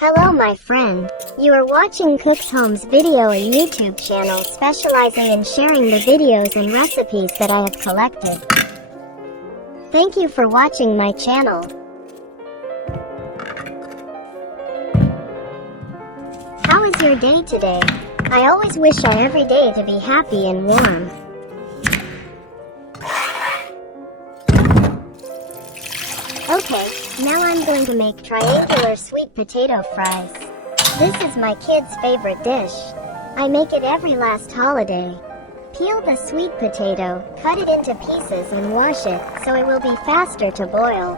Hello my friend. You are watching Cook's Home's video, a YouTube channel specializing in sharing the videos and recipes that I have collected. Thank you for watching my channel. How is your day today? I always wish every day to be happy and warm. Okay, now I'm going to make triangular sweet potato fries. This is my kids' favorite dish. I make it every last holiday. Peel the sweet potato, cut it into pieces and wash it, so it will be faster to boil.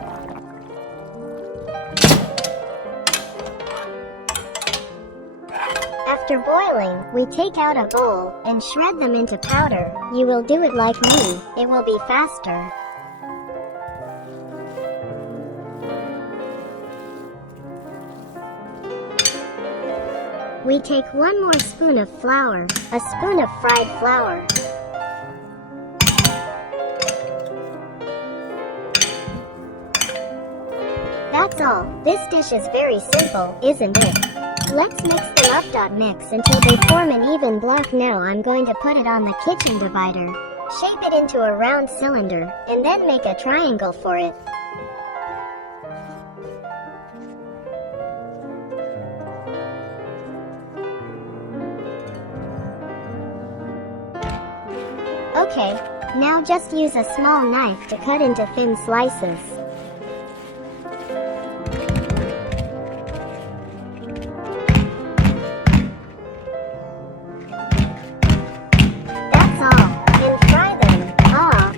After boiling, we take out a bowl and shred them into powder. You will do it like me, it will be faster. We take 1 more spoon of flour, a spoon of fried flour. That's all. This dish is very simple, isn't it? Let's mix them up. Mix until they form an even block. Now I'm going to put it on the kitchen divider. Shape it into a round cylinder, and then make a triangle for it. Okay, now just use a small knife to cut into thin slices. That's all, and fry them.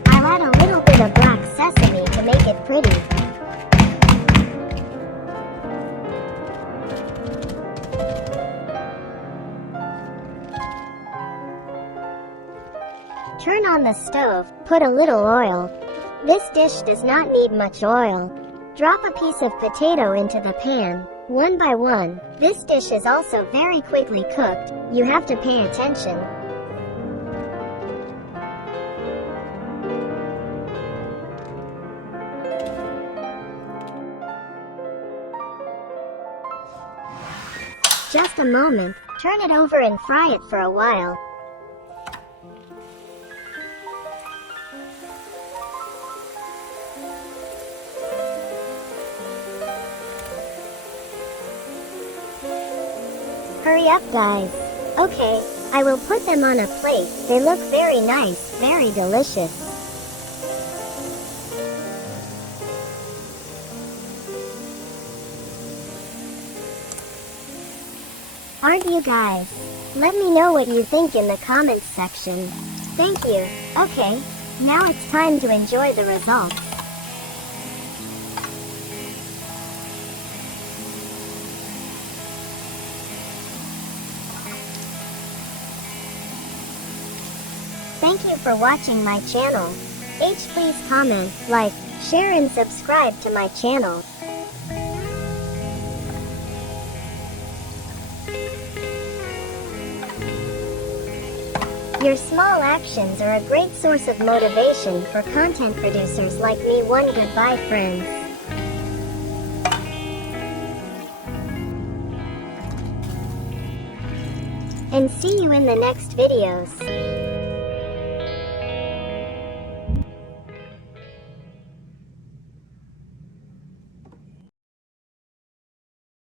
I'll add a little bit of black sesame to make it pretty. Turn on the stove, put a little oil. This dish does not need much oil. Drop a piece of potato into the pan, one by one. This dish is also very quickly cooked, you have to pay attention. Just a moment, turn it over and fry it for a while. Hurry up guys. Okay, I will put them on a plate. They look very nice, very delicious. Aren't you guys? Let me know what you think in the comments section. Thank you. Okay, now it's time to enjoy the results. Thank you for watching my channel. Please comment, like, share and subscribe to my channel. Your small actions are a great source of motivation for content producers like me. Goodbye friends. And see you in the next videos.